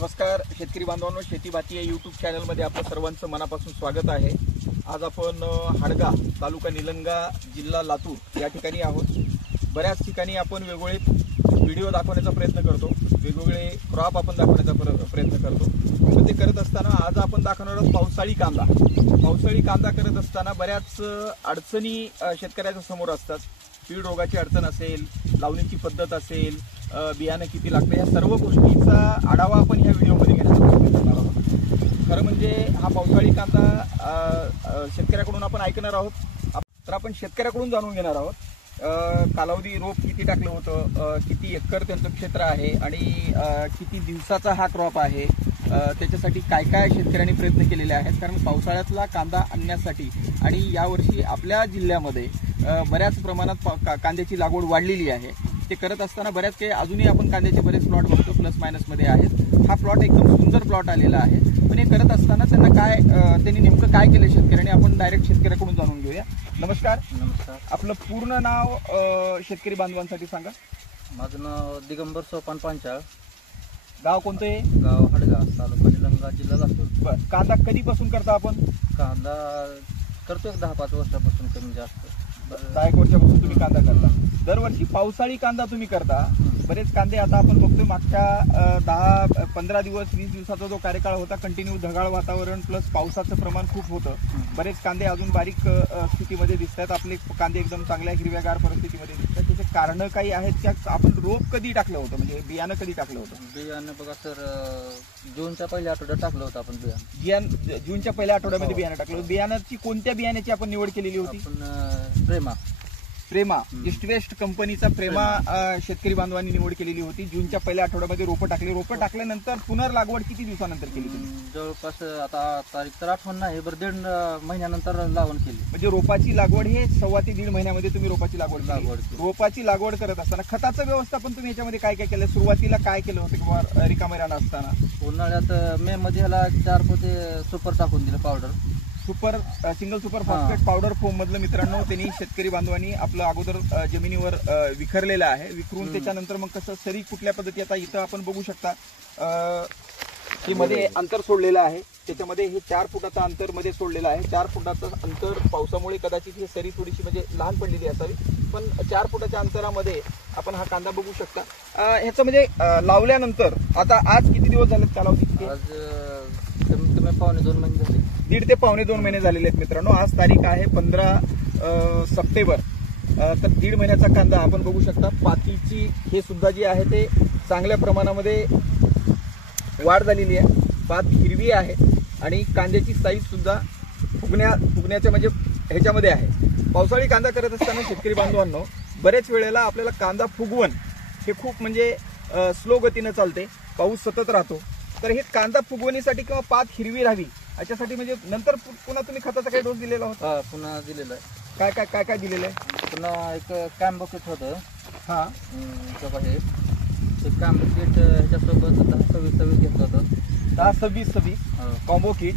नमस्कार शेतकरी बांधवांनो, शेती भाती या यूट्यूब चॅनलमध्ये आपलं सर्वांचं मनापासून स्वागत आहे। आज आपण हाडगा तालुका निलंगा जिल्हा लातूर या ठिकाणी आहोत। बऱ्याच ठिकाणी आपण वेगवेगळे व्हिडिओ दाखवण्याचा प्रयत्न करतो, वेगवेगळे क्रॉप आपण दाखवण्याचा प्रयत्न करतो। पण ते करत असताना आज आपण दाखवणार आहोत पावसाळी कांदा। पावसाळी कांदा करत असताना बऱ्याच अडचणी शेतकऱ्याच्या समोर असतात। कीड रोगाची अडचण असेल, लावणीची पद्धत असेल, बियाणं किती लागतं, या सर्व गोष्टींचा आढावा आपण या व्हिडिओमध्ये घेण्याचा प्रयत्न करणार आहोत। खरं म्हणजे हा पावसाळी कांदा शेतकऱ्याकडून आपण ऐकणार आहोत, तर आपण शेतकऱ्याकडून जाणून घेणार आहोत। कालावधी रोप किती टाकलं होतं, किती एकर त्यांचं क्षेत्र आहे आणि किती दिवसाचा हा क्रॉप आहे, त्याच्यासाठी काय काय शेतकऱ्यांनी प्रयत्न केलेले आहेत। कारण पावसाळ्यातला कांदा आणण्यासाठी आणि यावर्षी आपल्या जिल्ह्यामध्ये बऱ्याच प्रमाणात कांद्याची लागवड वाढलेली आहे। ते करत असताना बऱ्याच काही अजूनही आपण कांद्याचे बरेच प्लॉट बघतो, प्लस मायनस मध्ये आहेत। हा प्लॉट एकदम सुंदर प्लॉट आलेला आहे, पण हे करत असताना त्यांनी नेमकं काय केलं शेतकऱ्यांनी, आपण डायरेक्ट शेतकऱ्याकडून जाणून घेऊया। नमस्कार। नमस्कार। आपलं पूर्ण नाव शेतकरी बांधवांसाठी सांगा। माझं नाव दिगंबर सोपान पांचाळ, गाव कोणतं आहे? गाव हाडगा, तालुका निलंगा, जिल्हा लातूर। बरं, कांदा कधीपासून करता आपण? कांदा करतो 10-5 वर्षापासून, कमी जास्त 10 वर्षापासून तुम्ही कांदा करता। दरवर्षी पावसाळी कांदा तुम्ही करता। बरेच कांदे आता आपण बघतोय मागच्या 10-15 दिवस 20 दिवसाचा जो कार्यकाळ होता, कंटिन्यू ढगाळ वातावरण प्लस पावसाचं प्रमाण खूप होतं। बरेच कांदे अजून बारीक स्थितीमध्ये दिसतात, आपले कांदे एकदम चांगल्या हिरव्यागार परिस्थितीमध्ये दिसतात। त्याचे कारण काही आहेत त्या? आपण रोप कधी टाकलं होतं, म्हणजे बियाणं कधी टाकलं होतं? बियाणं बघा सर, जूनच्या पहिल्या आठवड्यात टाकलं होतं आपण बियाणं। जूनच्या पहिल्या आठवड्यामध्ये बियाणं टाकलं। बियाणाची कोणत्या बियाण्याची आपण निवड केलेली होती? आपण प्रेमा ईस्ट कंपनीचा प्रेमा शेतकरी बांधवांनी निवड केलेली होती। जूनच्या पहिल्या आठवड्यामध्ये रोपं टाकली। रोपं टाकल्यानंतर पुनर्लागवड किती दिवसानंतर केली तुम्ही? जवळपास आता तारीख तर आठवण नाही, बरं 1.5 महिन्यानंतर लागवड केली। म्हणजे रोपाची लागवड हे 1.25 ते 1.5 महिन्यामध्ये तुम्ही रोपाची लागवड केली। रोपाची लागवड करत असताना खताचं व्यवस्थापन तुम्ही याच्यामध्ये काय काय केलं? सुरुवातीला काय केलं होतं किंवा रिकाम्या रान असताना? उन्हाळ्यात मे मध्ये ह्याला 4 पोते सुपर टाकून दिलं, powder single super phosphate powder foam मधलं मित्रांनो त्यांनी शेतकरी बांधवांनी आपलं अगोदर जमिनीवर विखरलेलं आहे। विखरून त्याच्यानंतर मग कसं सरी कुठल्या पद्धती, आता इथं आपण बघू शकता की मध्ये अंतर सोडलेलं आहे। त्याच्यामध्ये हे 4 फुटाचं अंतर मध्ये सोडलेलं आहे। 4 फुटाचं अंतर पावसामुळे कदाचित ही सरी थोडीशी म्हणजे लहान पडलेली असावी, पण 4 फुटाच्या अंतरामध्ये आपण हा कांदा बघू शकता। ह्याचं म्हणजे लावल्यानंतर आता आज किती दिवस झालेत कालावधी? आज कमीत कमी 2.5 महिने झाले, 1.5 ते 2.5 महिने झालेले आहेत मित्रांनो। आज तारीख आहे 15 सप्टेंबर। तर 1.5 महिन्याचा कांदा आपण बघू शकता। पातीची हे सुद्धा जे आहे ते चांगल्या प्रमाणामध्ये वाढ झालेली आहे, पात हिरवी आहे आणि कांद्याची साईज सुद्धा फुगण्याच्या म्हणजे ह्याच्यामध्ये आहे। पावसाळी कांदा करत असताना शेतकरी बांधवांनो बरेच वेळेला आपल्याला कांदा फुगवण हे खूप म्हणजे स्लो गतीनं चालते, पाऊस सतत राहतो। तर हे कांदा फुगवणीसाठी किंवा पात हिरवी राहावी याच्यासाठी म्हणजे नंतर पुन्हा तुम्ही खताचा काही डोस दिलेला होता? पुन्हा दिलेला आहे। काय दिलेलं आहे? पुन्हा एक कॅम्बोकिट होतं। हा, हे कॅम्बोकिट ह्याच्यासोबत 10-26 घेतलं होतं। 10-26 कॉम्बो किट।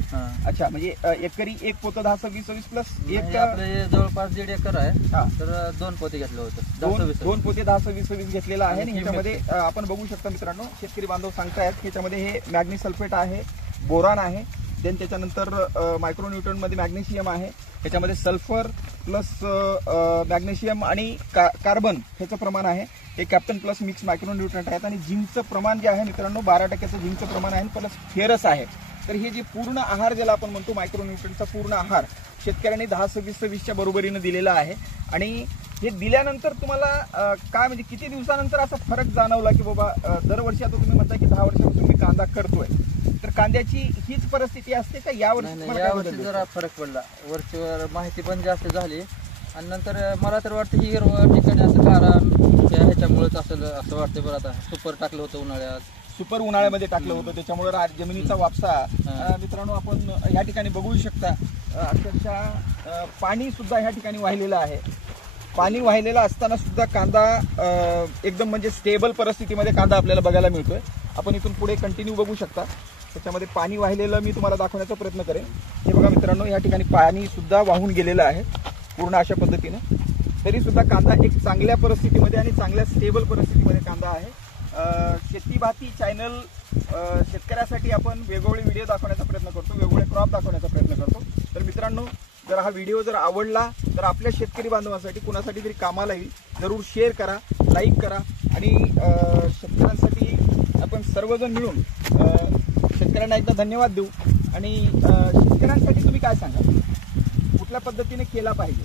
अच्छा, म्हणजे एकरी एक पोतं 10-26 प्लस एक, आपले जवळपास 1.5 एकर आहे, तर 2 पोते घेतलं होतं। 2 पोते 10-26 घेतलेलं आहे। आणि ह्याच्यामध्ये आपण बघू शकता मित्रांनो, शेतकरी बांधव सांगतायत ह्याच्यामध्ये हे मॅग्नी सल्फेट आहे, बोरान आहे, देन त्याच्यानंतर मायक्रोन्यूट्रॉन मध्ये मॅग्नेशियम आहे, त्याच्यामध्ये सल्फर प्लस मॅग्नेशियम आणि कार्बन ह्याचं प्रमाण आहे। हे कॅप्टन प्लस मिक्स मायक्रोन्यूट्रंट आहेत आणि झिंकचं प्रमाण जे आहे मित्रांनो 12% झिंकचं प्रमाण आहे, प्लस फेरस आहे। तर हे जे पूर्ण आहार ज्याला आपण म्हणतो मायक्रोन्यूट्रंटचा पूर्ण आहार शेतकऱ्यांनी 10-26-26च्या बरोबरीनं दिलेला आहे। आणि हे दिल्यानंतर तुम्हाला काय म्हणजे किती दिवसानंतर असा फरक जाणवला की बाबा दरवर्षी आता तुम्ही म्हणता की 10 वर्षापासून मी कांदा करतोय, तर कांद्याची हीच परिस्थिती असते का यावर्षी जरा फरक पडला? वरचीवर माहिती पण जास्त झाली आणि नंतर मला तर वाटतं ही हिरवळ टिकण्याचं कारण ह्याच्यामुळेच असेल असं वाटतं। बरं, आता सुपर टाकलं होतं उन्हाळ्यात, सुपर उन्हाळ्यामध्ये टाकलं होतं, त्याच्यामुळे जमिनीचा वापसा मित्रांनो आपण या ठिकाणी बघू शकता। अक्षरशः पाणी सुद्धा ह्या ठिकाणी वाहिलेलं आहे। पाणी वाहिलेला असताना सुद्धा कांदा एकदम म्हणजे स्टेबल परिस्थितीमध्ये कांदा आपल्याला बघायला मिळतोय। आपण इथून पुढे कंटिन्यू बघू शकता, त्याच्यामध्ये पाणी वाहिलेलं मी तुम्हाला दाखवण्याचा प्रयत्न करेन। हे बघा मित्रांनो, या ठिकाणी पाणी सुद्धा वाहून गेलेलं आहे पूर्ण अशा पद्धतीने। तरी सुद्धा कांदा एक चांगल्या परिस्थितीमध्ये आणि चांगल्या स्टेबल परिस्थितीमध्ये कांदा आहे। शेती भाती चॅनल शेतकऱ्यासाठी आपण वेगवेगळे व्हिडिओ दाखवण्याचा प्रयत्न करतो, वेगवेगळे क्रॉप दाखवण्याचा प्रयत्न करतो. तर मित्रांनो, जर हा व्हिडिओ जर आवडला तर आपल्या शेतकरी बांधवांसाठी कुणासाठी तरी कामाला येईल, जरूर शेअर करा, लाईक करा आणि शेतकऱ्यांसाठी आपण सर्वजण मिळून शेतकऱ्यांना एकदा धन्यवाद देऊ. आणि शेतकऱ्यांसाठी तुम्ही काय सांगा, कुठल्या पद्धतीने केला पाहिजे?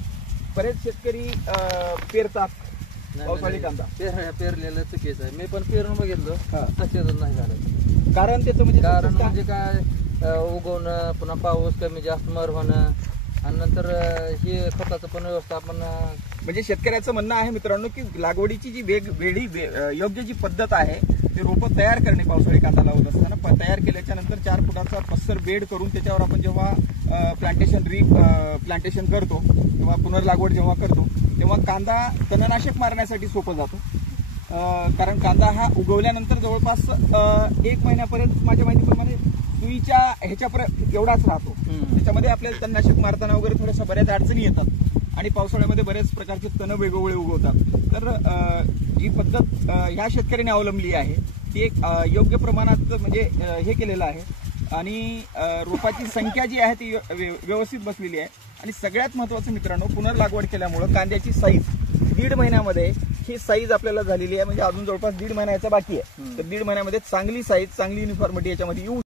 बरेच शेतकरी पेरतात पावसाळी कांदा. पेरलेलं चुकीचं आहे. मी पण पेरून बघितलं, हा. तसेच नाही झालं. कारण त्याचं म्हणजे कारण म्हणजे काय, उगवणं, पुन्हा पाऊस कमी जास्त मर होणं, आणि नंतर हे खताचं पण व्यवस्थापन. म्हणजे शेतकऱ्याचं म्हणणं आहे मित्रांनो की लागवडीची जी योग्य जी पद्धत आहे ते रोपं तयार करणे, पावसाळी कांदा लावत असताना तयार केल्याच्या नंतर 4 फुटाचा पसर बेड करून त्याच्यावर आपण जेव्हा प्लांटेशन करतो किंवा पुनर्लागवड जेव्हा करतो तेव्हा कांदा तणनाशक मारण्यासाठी सोपं जातो. कारण कांदा हा उगवल्यानंतर जवळपास 1 महिन्यापर्यंत माझ्या माहितीप्रमाणे सुईच्या ह्याच्यापर्यंत एवढाच राहतो. त्याच्यामध्ये आपल्याला तणनाशक मारताना वगैरे थोड्याशा बऱ्याच अडचणी येतात आणि पावसाळ्यामध्ये बरेच प्रकारचे तण वेगवेगळे उगवतात. तर जी पद्धत ह्या शेतकऱ्याने अवलंबली आहे ती एक योग्य प्रमाणात म्हणजे हे केलेलं आहे आणि रोपाची संख्या जी आहे ती व्यवस्थित बसलेली आहे. आणि सगळ्यात महत्त्वाचं मित्रांनो, पुनर्लागवड केल्यामुळं कांद्याची साईज 1.5 महिन्यामध्ये ही साईज आपल्याला झालेली आहे. म्हणजे अजून जवळपास 1.5 महिन्याचा बाकी आहे. तर 1.5 महिन्यामध्ये चांगली साईज, चांगली युनिफॉर्मिटी याच्यामध्ये येऊ